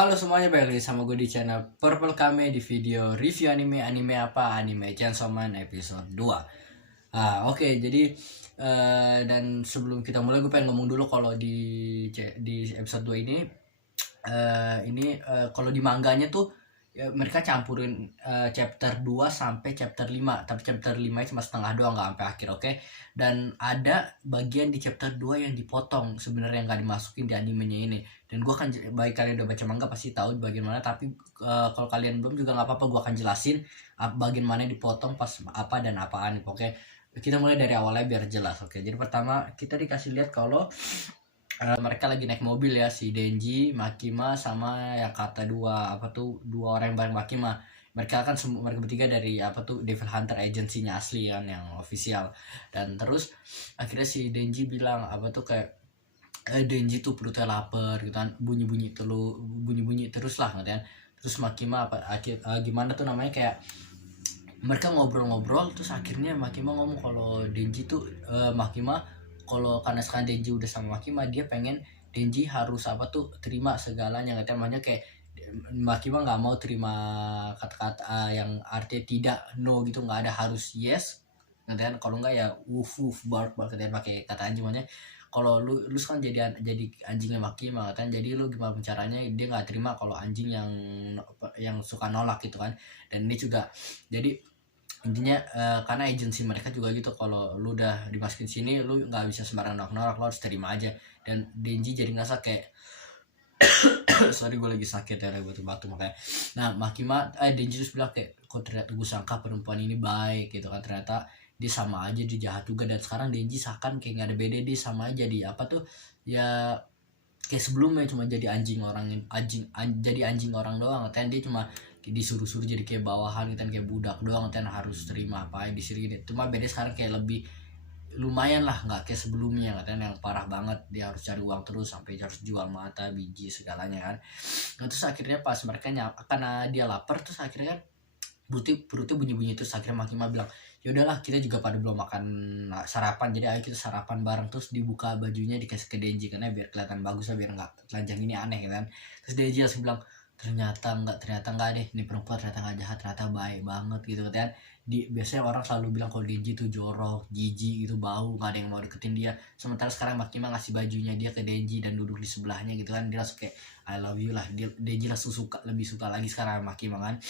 Halo semuanya, balik lagi sama gue di channel Purple Kame di video review anime apa? Anime Chainsaw Man episode 2. Oke, jadi dan sebelum kita mulai gue pengen ngomong dulu kalau di episode 2 ini kalau di mangganya tuh ya, mereka campurin chapter 2 sampai chapter 5, tapi chapter 5 cuma setengah doang, nggak sampai akhir, oke. Dan ada bagian di chapter 2 yang dipotong sebenarnya, nggak dimasukin di animenya ini. Dan gue akan, bagi kalian udah baca manga pasti tahu bagaimana, tapi kalau kalian belum juga nggak apa-apa, gue akan jelasin bagian mana yang dipotong pas apa dan apaan, oke. Kita mulai dari awalnya biar jelas, oke. Jadi pertama kita dikasih lihat kalau mereka lagi naik mobil ya, si Denji, Makima sama yang kata dua orang yang bareng Makima. Mereka kan mereka bertiga dari Devil Hunter agensinya asli kan, yang official. Dan terus akhirnya si Denji bilang kayak Denji tuh perutnya lapar gitu kan, bunyi terus lah gitu kan. Terus Makima gimana tuh namanya, kayak mereka ngobrol-ngobrol, terus akhirnya Makima ngomong kalau Denji tuh Makima kalau karena sekarang Denji udah sama Makima, dia pengen Denji harus terima segalanya, katanya kayak Makima nggak mau terima kata-kata yang artinya tidak, no gitu, nggak ada, harus yes katanya. Kalau nggak ya woof woof bark bark, katanya pakai kata anjing. Makanya kalau lu kan jadi anjingnya Makima katanya, jadi lu gimana caranya dia nggak terima kalau anjing yang suka nolak gitu kan. Dan ini juga jadi intinya karena agensi mereka juga gitu, kalau lu udah dimasukin sini lu nggak bisa sembarangan nolak, lo harus terima aja. Dan Denji jadi ngerasa kayak sorry, gue lagi sakit ya, gue batuk makanya. Nah Makima Denji terus bilang kayak, kok ternyata gue sangka perempuan ini baik gitu kan, ternyata dia sama aja, dia jahat juga. Dan sekarang Denji seakan kayak nggak ada beda, dia sama aja di ya kayak sebelumnya, cuma jadi jadi anjing orang doang kan. Dia cuma disuruh-suruh jadi kayak bawahan gitu kan, kayak budak doang kan, harus terima apa yang disuruh gitu. Cuma beda sekarang kayak lebih lumayan lah, nggak kayak sebelumnya katanya yang parah banget, dia harus cari uang terus sampai harus jual mata, biji, segalanya kan. Nah, terus akhirnya pas mereka karena dia lapar, terus akhirnya kan perutnya bunyi-bunyi, terus akhirnya Makima bilang, ya udahlah kita juga pada belum makan sarapan, jadi ayo kita sarapan bareng. Terus dibuka bajunya, dikasih ke Denji karena biar kelihatan bagus lah, biar nggak telanjang ini aneh kan. Terus Denji langsung bilang, ternyata enggak deh, ini perempuan ternyata nggak jahat, ternyata baik banget gitu kan. Biasanya orang selalu bilang kalau Denji tuh jorok, jijik gitu, bau, nggak ada yang mau deketin dia. Sementara sekarang Makima ngasih bajunya dia ke Denji dan duduk di sebelahnya gitu kan, dia langsung kayak I love you lah. Denji langsung lebih suka lagi sekarang Makima kan.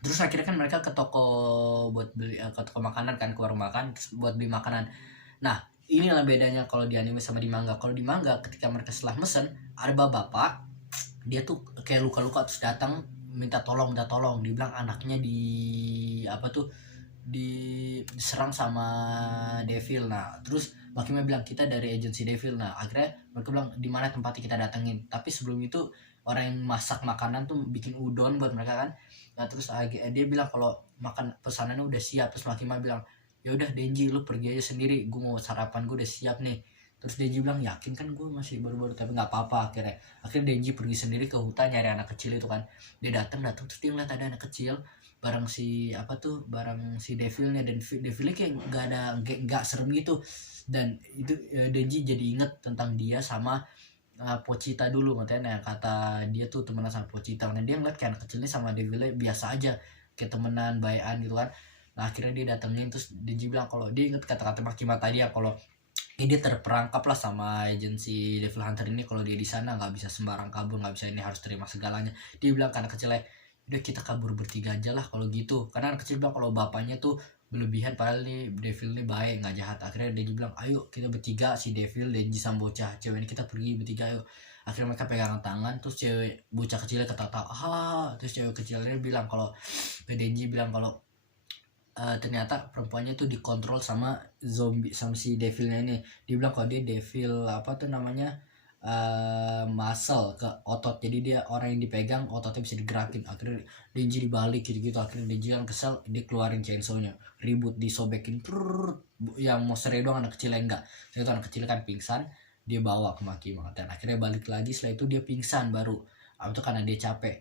Terus akhirnya kan mereka ke toko buat beli ke toko makanan kan, ke warung makan buat beli makanan. Nah inilah bedanya kalau di anime sama di manga. Kalau di manga ketika mereka setelah mesen, ada bapak dia tuh kayak luka-luka, terus datang minta tolong, dibilang anaknya diserang sama Devil. Nah terus Makima bilang kita dari agensi Devil. Nah akhirnya mereka bilang di mana tempatnya kita datengin, tapi sebelum itu orang yang masak makanan tuh bikin udon buat mereka kan. Nah terus dia bilang kalau makan pesanannya udah siap. Terus Makima bilang, ya udah Denji lu pergi aja sendiri, gue mau sarapan, gue udah siap nih. Terus Denji bilang, yakin kan gue masih baru-baru, tapi nggak apa-apa. Akhirnya Denji pergi sendiri ke hutan nyari anak kecil itu kan. Dia datang terus dia ngeliat ada anak kecil bareng si Devilnya. Dan Devilnya kayak nggak serem gitu. Dan itu Denji jadi inget tentang dia sama Pochita dulu, makanya kata dia tuh temenan sama Pochita. Nah dia ngeliat kayak anak kecilnya sama Devilnya biasa aja, kayak temenan, bayan gitu kan. Nah akhirnya dia datengin, terus Denji bilang kalau dia inget kata-kata Makima tadi ya, kalau dia terperangkap lah sama agensi Devil Hunter ini. Kalau dia di sana nggak bisa sembarang kabur, nggak bisa ini, harus terima segalanya. Dia bilang ke anak kecilnya, udah kita kabur bertiga aja lah kalau gitu. Karena anak kecil bilang kalau bapaknya tuh berlebihan, padahal nih Devil nih baik, nggak jahat. Akhirnya dia bilang, ayo kita bertiga, si Devil, Denji sama bocah cewek ini, kita pergi bertiga ayo. Akhirnya mereka pegangan tangan, terus bocah kecilnya ketawa, terus cewek kecilnya bilang kalau Denji bilang kalau ternyata perempuannya tuh dikontrol sama zombie, sama si Devilnya ini. Dia bilang kalau dia Devil muscle, ke otot, jadi dia orang yang dipegang ototnya bisa digerakin. Akhirnya Denji dibalik gitu, akhirnya Denji kan kesel, dia keluarin chainsaw-nya, ribut, disobekin yang monsternya doang, anak kecilnya enggak. Itu anak kecil kan pingsan, dia bawa ke Makima, dan akhirnya balik lagi. Setelah itu dia pingsan baru, itu karena dia capek.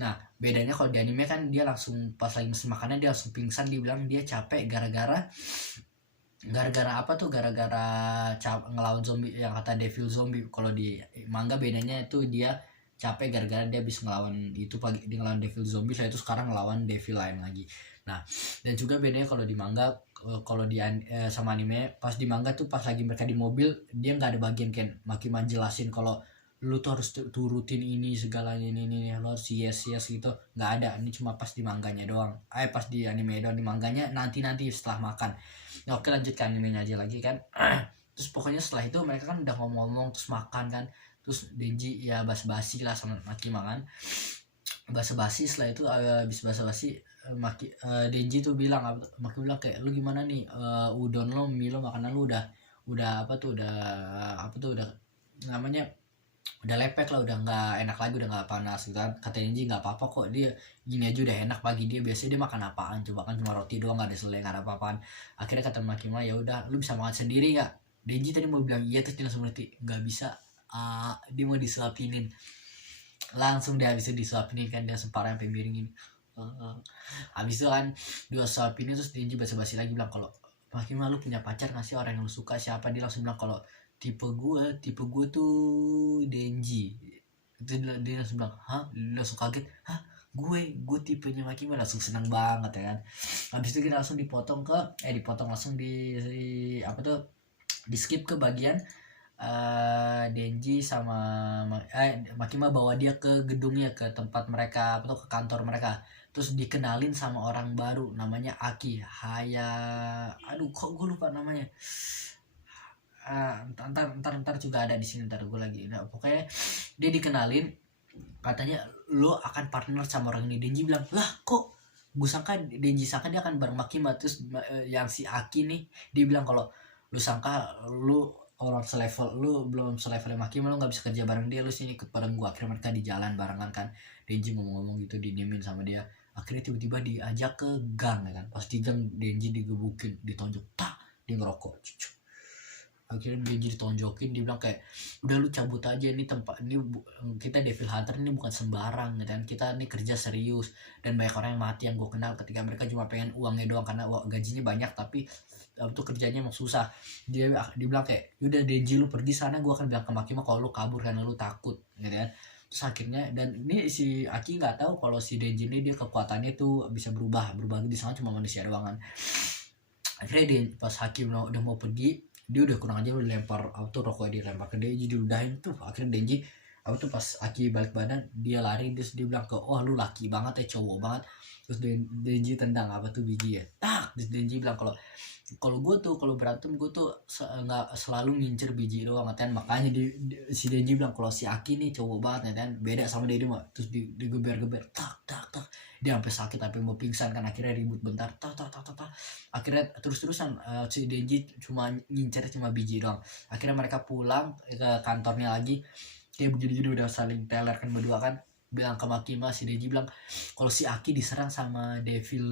Nah bedanya kalau di anime kan dia langsung pas lagi mesen makannya dia langsung pingsan. Dia bilang dia capek gara-gara ngelawan zombie yang kata Devil zombie. Kalau di manga bedanya itu dia capek gara-gara dia habis ngelawan itu pagi, dia ngelawan devil zombie, saya itu sekarang ngelawan devil lain lagi. Nah, dan juga bedanya kalau di manga, kalau di sama anime, pas di manga tuh pas lagi mereka di mobil, dia nggak ada bagian kayak Makima jelasin kalau lu tuh harus turutin ini segalanya, ini lo harus yes gitu, nggak ada. Ini cuma pas di manganya doang, pas di anime doang. Di manganya nanti setelah makan. Nah, oke, lanjut ke animenya aja lagi kan. Terus pokoknya setelah itu mereka kan udah ngomong-ngomong terus makan kan, terus Denji ya basa-basi lah sama Makima kan, basa-basi. Setelah itu habis basa-basi, Denji tuh bilang, Makima bilang kayak, lu gimana nih, udon lo, mie lo, makanan lu udah udah namanya udah lepek lah, udah nggak enak lagi, udah nggak panas gitu kan. Kata Denji nggak apa-apa kok, dia gini aja udah enak bagi dia. Biasanya dia makan apaan coba, kan cuma roti doang, nggak ada selai, nggak ada apa-apaan. Akhirnya kata Makima, ya udah lu bisa makan sendiri nggak. Denji tadi mau bilang iya, terus dia langsung berarti nggak bisa, dia mau disuapinin langsung, dia habis itu disuapinin kan, dia separah sampai miring ini. Habis itu kan dua suapin, terus Denji basa-basi lagi bilang kalau, Makima lu punya pacar nggak sih, orang yang lu suka siapa? Dia langsung bilang kalau tipe gue tuh Denji. Itu dia langsung bilang, hah? Dia langsung kaget, hah? Gue tipenya Makima, langsung senang banget ya kan. Habis itu kita langsung dipotong langsung di apa tuh, di skip ke bagian Denji sama Makima bawa dia ke gedungnya, ke tempat mereka atau ke kantor mereka. Terus dikenalin sama orang baru namanya Aki aduh kok gue lupa namanya. Ntar juga ada di sini, ntar gue lagi. Nah, pokoknya dia dikenalin, katanya lo akan partner sama orang ini. Denji bilang, lah kok Denji sangka dia akan bareng Makima. Terus yang si Aki nih, dia bilang kalau lu sangka lu orang selevel, lu belum selevel Makima, lu nggak bisa kerja bareng dia, lu sini ikut bareng gua. Akhirnya mereka di jalan barengan kan. Denji ngomong-ngomong gitu, diniemin sama dia. Akhirnya tiba-tiba diajak ke gang ya kan. Pas di gang Denji digebukin, ditonjok, tak, dia ngerokok. Akhirnya Denji ditonjokin, dia bilang kayak, udah lu cabut aja, ini tempat ini kita Devil Hunter ini bukan sembarang gitu kan, kita ini kerja serius, dan banyak orang yang mati yang gue kenal ketika mereka cuma pengen uangnya doang, karena gajinya banyak tapi itu kerjanya emang susah. Dia bilang kayak, udah Denji lu pergi sana, gue akan bilang ke Makima kalau lu kabur karena lu takut gitu kan. Terus akhirnya, dan ini si Aki nggak tahu kalau si Denji ini dia kekuatannya tuh bisa berubah di sana cuma manusia doang kan. Akhirnya dia pas Hakim udah mau pergi, dia udah kurang aja udah lempar auto rokok, dia lempar ke Denji, diludahin tuh. Akhirnya Denji pas Aki balik badan, dia lari, dia bilang ke, oh lu laki banget ya, cowok banget. Terus Denji tendang biji ya, tak. Terus Denji bilang kalau gue tuh kalau berantem gue tuh nggak selalu ngincer biji doang kan. Makanya si Denji bilang kalau si Aki nih cowok banget kan, beda sama dia mah. Terus digeber-geber, tak, dia sampai sakit, sampai mau pingsan kan. Akhirnya ribut bentar, tak. Akhirnya terus-terusan si Denji cuma ngincer biji doang. Akhirnya mereka pulang ke kantornya lagi, kayak begini udah saling teler kan berdua kan. Bilang ke Makima, si Denji bilang kalau si Aki diserang sama devil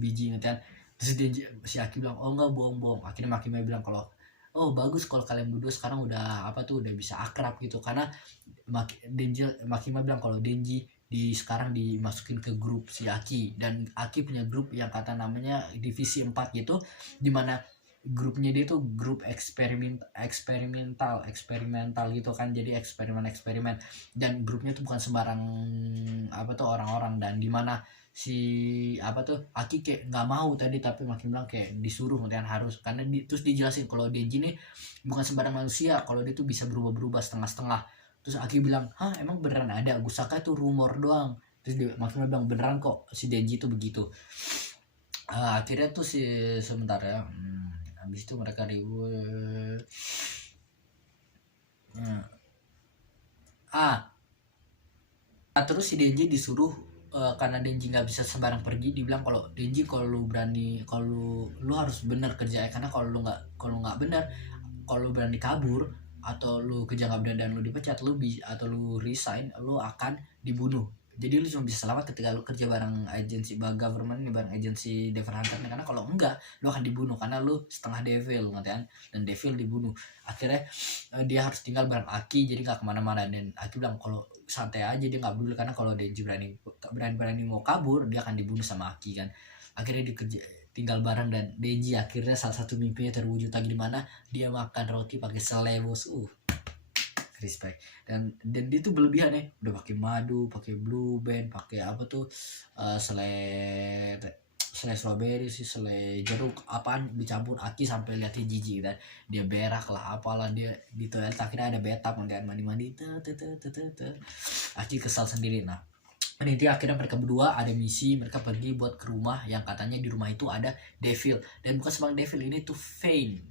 biji kan. Terus si Aki bilang, oh enggak, bohong. Akhirnya Makima bilang kalau, oh bagus kalau kalian berdua sekarang udah udah bisa akrab gitu. Karena Makima bilang kalau Denji sekarang dimasukin ke grup si Aki, dan Aki punya grup yang kata namanya divisi 4 gitu, dimana grupnya dia tuh grup eksperimental gitu kan. Jadi eksperimen, dan grupnya tuh bukan sembarang orang-orang. Dan dimana si Aki kayak nggak mau tadi, tapi makin bilang kayak disuruh dan harus, karena terus dijelasin kalau Denji ini bukan sembarang manusia, kalau dia tuh bisa berubah setengah-setengah. Terus Aki bilang, hah emang beneran ada? Gue sangka itu rumor doang. Terus makin bilang beneran kok si Denji itu begitu. Akhirnya tuh sebentar ya, habis itu mereka ribut. Terus si Denji disuruh, karena Denji nggak bisa sembarang pergi, dibilang kalau Denji kalau lu harus benar kerja, karena kalau lu nggak benar, kalau lu berani kabur atau lu kerja nggak benar dan lu dipecat, atau lu resign, lu akan dibunuh. Jadi lu cuma bisa selamat ketika lu kerja bareng agensi government, bareng agensi Devil Hunter, karena kalau enggak lu akan dibunuh karena lu setengah devil kan, dan devil dibunuh. Akhirnya dia harus tinggal bareng Aki, jadi nggak kemana-mana. Dan Aki bilang kalau santai aja, dia nggak peduli, karena kalau Denji berani mau kabur, dia akan dibunuh sama Aki kan. Akhirnya dia tinggal bareng, dan Denji akhirnya salah satu mimpinya terwujud lagi, di mana dia makan roti pakai selai bos. respect. Dan dia tuh berlebihan ya, udah pakai madu, pakai blue band, pakai apa tuh, selai strawberry sih, selai jeruk apaan dicampur. Aki sampai liatin jijik dan dia berak lah apalah, dia di toilet akhirnya ada bathtub kan, mandi Aki kesal sendiri. Nah, nanti akhirnya mereka berdua ada misi, mereka pergi buat ke rumah yang katanya di rumah itu ada devil, dan bukan sembarang devil, ini tuh Fiend,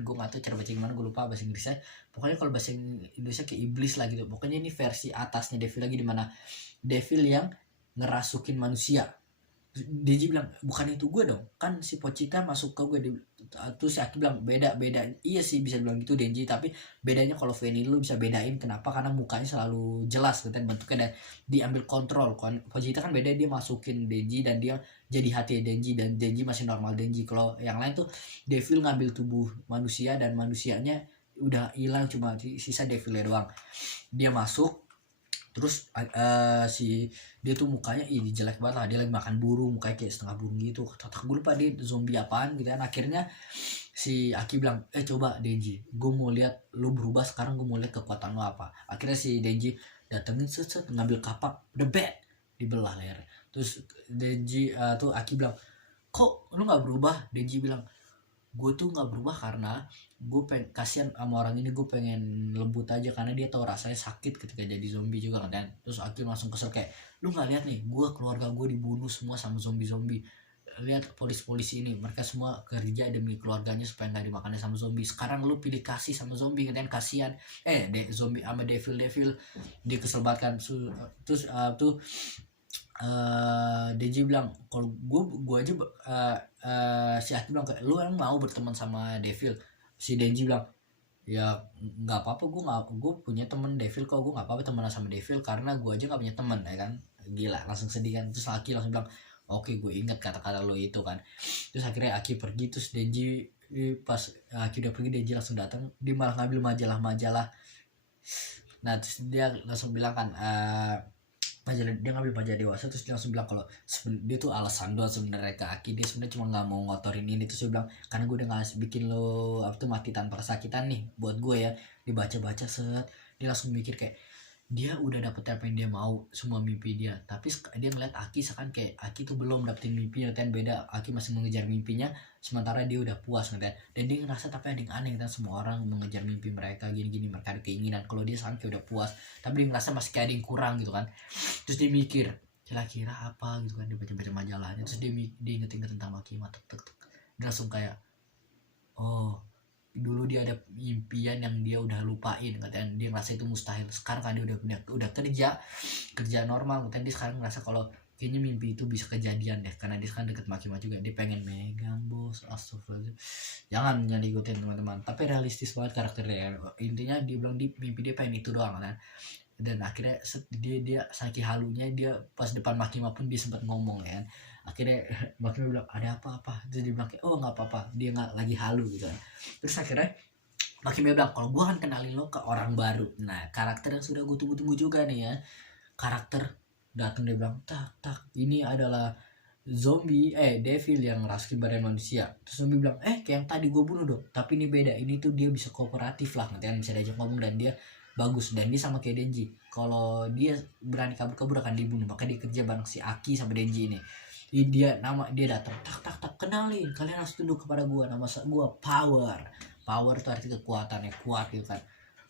gue gak tahu cara baca gimana, gue lupa bahasa Inggrisnya. Pokoknya kalau bahasa Indonesia kayak iblis lah gitu. Pokoknya ini versi atasnya devil lagi, dimana devil yang ngerasukin manusia. Deji bilang bukan itu gue dong, kan si Pochita masuk ke gue. Terus si Aki bilang beda. Iya sih bisa bilang gitu Denji, tapi bedanya kalau Fanny lu bisa bedain kenapa, karena mukanya selalu jelas gitu, bentuknya dan diambil kontrol. Pochita kan beda, dia masukin Denji dan dia jadi hati Denji, dan Denji masih normal Denji. Kalau yang lain tuh Devil ngambil tubuh manusia dan manusianya udah hilang, cuma sisa Devilnya doang. Dia masuk, terus si dia tuh mukanya ini jelek banget lah, dia lagi makan burung, mukanya kayak setengah burung gitu. Gue lupa dia zombie apaan gitu kan. Akhirnya si Aki bilang coba Denji, gue mau lihat lu berubah sekarang, gue mau lihat kekuatan lu apa. Akhirnya si Denji datengin set ngambil kapak the bat, dibelah leher. Terus Denji tuh Aki bilang kok lu nggak berubah. Denji bilang gue tuh nggak berubah karena gue kasihan sama orang ini, gue pengen lembut aja karena dia tahu rasanya sakit ketika jadi zombie juga kan. Terus Akhil langsung kesel kayak lu nggak lihat nih, gue keluarga gue dibunuh semua sama zombie, lihat polisi ini, mereka semua kerja demi keluarganya supaya nggak dimakanin sama zombie. Sekarang lu pilih kasih sama zombie kan, kasihan zombie sama devil dia kesel banget kan. Terus tuh Deji bilang kalau gue aja si Aki bilang kayak lu emang mau berteman sama Devil. Si Denji bilang ya nggak apa-apa, gue punya temen Devil kok, gue nggak apa-apa temenan sama Devil karena gue aja nggak punya teman ya kan. Gila, langsung sedih kan. Terus Aki langsung bilang oke, gue ingat kata-kata lo itu kan. Terus akhirnya Aki pergi, terus Denji pas Aki udah pergi, Denji langsung datang, dia malah ngambil majalah. Nah terus dia langsung bilang kan dia ngambil majalah dewasa. Terus dia langsung bilang kalau dia tuh alasan doang sebenarnya ke Aki, dia sebenarnya cuma nggak mau ngotorin ini. Terus dia bilang karena gue udah nggak bikin lo apa tuh mati tanpa kesakitan nih buat gue ya. Dibaca set, dia langsung mikir kayak dia udah dapet apa yang dia mau, semua mimpi dia. Tapi dia ngeliat Aki seakan kayak Aki tuh belum dapetin mimpinya kan, beda. Aki masih mengejar mimpinya sementara dia udah puas kan. Dan dia ngerasa tapi ada yang aneh kan, semua orang mengejar mimpi mereka gini mereka ada keinginan, kalau dia seakan kayak udah puas tapi dia ngerasa masih kayak ada yang kurang gitu kan. Terus dia mikir kira-kira apa gitu kan, dia baca majalahnya. Terus dia inget-inget tentang Makima, dia langsung kayak oh dulu dia ada impian yang dia udah lupain katanya, dia ngerasa itu mustahil. Sekarang kan dia udah kerja normal katanya, dia sekarang ngerasa kalau kayaknya mimpi itu bisa kejadian deh karena dia sekarang deket Makima juga, dia pengen megang bos. Astagfirullah, jangan ikutin teman-teman, tapi realistis banget karakternya. Intinya dia bilang di mimpi dia pengen itu doang kan. Dan akhirnya dia saking halunya, dia pas depan Makima pun dia sempat ngomong ya kan. Akhirnya Makima bilang ada apa-apa, terus dia bilang oh nggak apa-apa, dia nggak lagi halu gitu kan. Terus akhirnya Makima bilang kalau gue akan kenalin lo ke orang baru. Nah karakter yang sudah gue tunggu-tunggu juga nih ya, karakter datang, dia bilang tak ini adalah zombie devil yang ngerasukin badan manusia. Terus zombie bilang kayak yang tadi gue bunuh dong, tapi ini beda, ini tuh dia bisa kooperatif lah nanti kan, bisa diajak ngomong dan dia bagus. Dan dia sama kayak Denji, kalau dia berani kabur akan dibunuh, makanya dia kerja bareng si Aki sama Denji ini. Dia datang tak kenalin, kalian harus tunduk kepada gua, nama gua Power itu arti kekuatan, kuat gitu kan.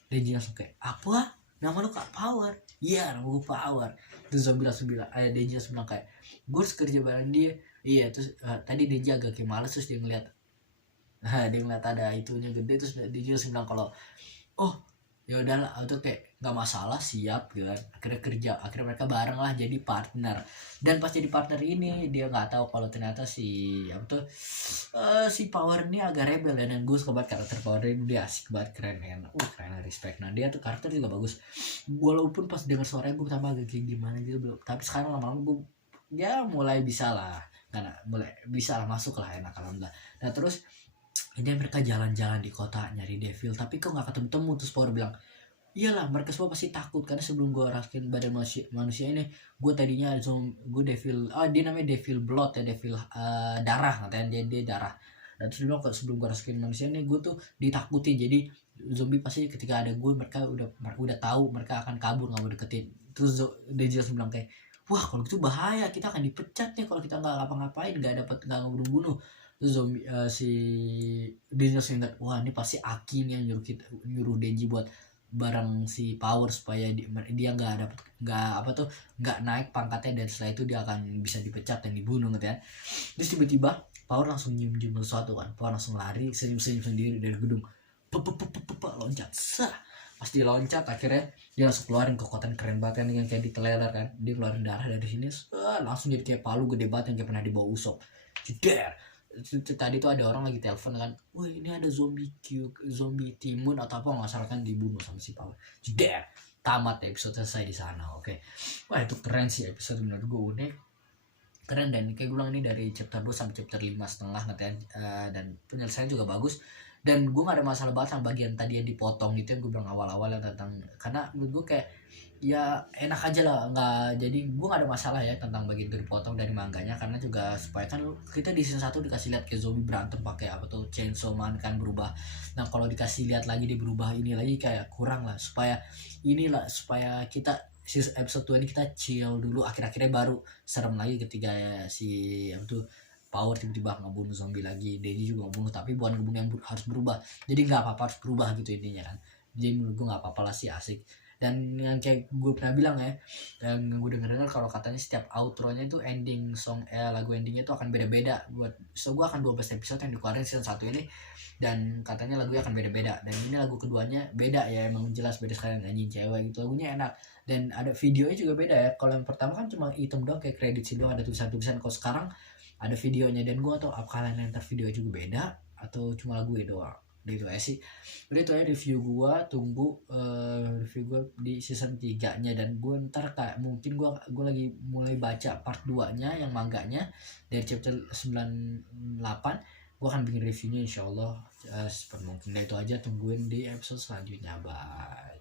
Denji langsung kayak apa, nama lu Kak Power? Iya nama gua Power. Terus zombie langsung bilang Denji langsung bilang kayak gue harus kerja bareng dia. Iya. Terus tadi Denji agak kayak males, terus dia ngeliat ada itunya gede. Terus Denji langsung bilang kalau oh ya udahlah, itu kayak nggak masalah, siap gitu kan. Akhirnya mereka bareng lah jadi partner. Dan pas jadi partner ini dia nggak tahu kalau ternyata si Power ini agak rebel dan gue suka banget karakter Power ini, dia asik banget, keren kan. Keren, respect. Nah dia tuh karakter juga bagus, walaupun pas denger suaranya gue pertama agak kayak gimana gitu, tapi sekarang lama-lama gue ya mulai bisa lah, karena mulai bisa lah masuk lah, enak alhamdulillah. Nah terus ini mereka jalan-jalan di kota nyari devil, tapi kok nggak ketemu. Terus Power bilang iyalah mereka semua pasti takut karena sebelum gue rasukin badan manusia ini, gue tadinya gue devil, dia namanya devil blood ya, devil darah katanya, dia darah. Dan terus bilang sebelum gue rasukin manusia ini gue tuh ditakuti, jadi zombie pasti ketika ada gue mereka udah tahu mereka akan kabur, nggak mau deketin. Terus Denji langsung bilang kayak, wah kalau gitu bahaya, kita akan dipecat nih kalau kita nggak ngapa-ngapain, nggak ngebunuh-bunuh. Terus zombie si Denji langsung ingat, wah ini pasti Aki nih yang nyuruh Denji buat barang si Power supaya dia nggak naik pangkatnya, dan setelah itu dia akan bisa dipecat dan dibunuh gitu ya. Terus tiba-tiba Power langsung nyium sesuatu kan, Power langsung lari senyum sendiri dari gedung, loncat, pas dia loncat akhirnya dia langsung keluarin kekuatan keren banget kan, yang kayak di trailer kan, dia keluarin darah dari sini, langsung jadi kayak palu gede banget yang kayak pernah dibawa Usopp. Jeder. Tadi tuh ada orang lagi telepon kan, wah ini ada zombie timun atau apa nggak salah kan, dibunuh sama si Power. Jeder. Tamat episode selesai di sana. Oke. Wah itu keren sih episode, menurut gue unik, keren, dan kayak gue bilang ini dari chapter 2 sampai chapter 5,5 katanya, dan penyelesaian juga bagus. Dan gue gak ada masalah banget sama bagian tadi yang dipotong gitu yang gue bilang awal-awal yang tentang, karena menurut gue kayak ya enak aja lah, nggak, jadi gue gak ada masalah ya tentang bagian itu dipotong dari mangganya, karena juga supaya kan kita di season 1 dikasih lihat kayak zombie berantem pakai apa tuh chainsaw man kan berubah. Nah kalau dikasih lihat lagi dia berubah ini lagi kayak kurang lah, supaya kita episode 2 ini kita chill dulu, akhir-akhirnya baru serem lagi ketika si apa tuh Power tiba-tiba ngebunuh zombie lagi, Denji juga ngebunuh, tapi bukan ngebunuh yang harus berubah, jadi nggak apa-apa harus berubah gitu intinya kan. Jadi menurut gue nggak apa-apa lah sih, asik. Dan yang kayak gue pernah bilang ya, yang gue denger kalau katanya setiap outro-nya itu ending song lagu endingnya itu akan beda-beda. Gue akan 12 episode yang dikeluarin season 1 ini, dan katanya lagunya akan beda-beda, dan ini lagu keduanya beda ya, emang jelas beda sekali, nyanyiin cewek gitu, lagunya enak, dan ada videonya juga beda ya. Kalau yang pertama kan cuma item doang kayak kredit sih doang, ada tulisan-tulisan. Kalau sekarang ada videonya, dan gue atau apakah kalian ntar video juga beda atau cuma lagu doang. Gitu ya sih. Udah itu ya review gue, tunggu review gue di season 3 nya, dan gue ntar kayak mungkin gue lagi mulai baca part 2 nya yang mangganya dari chapter 98. Gue akan bikin reviewnya insyaallah seperti mungkin. Nah itu aja, tungguin di episode selanjutnya. Bye.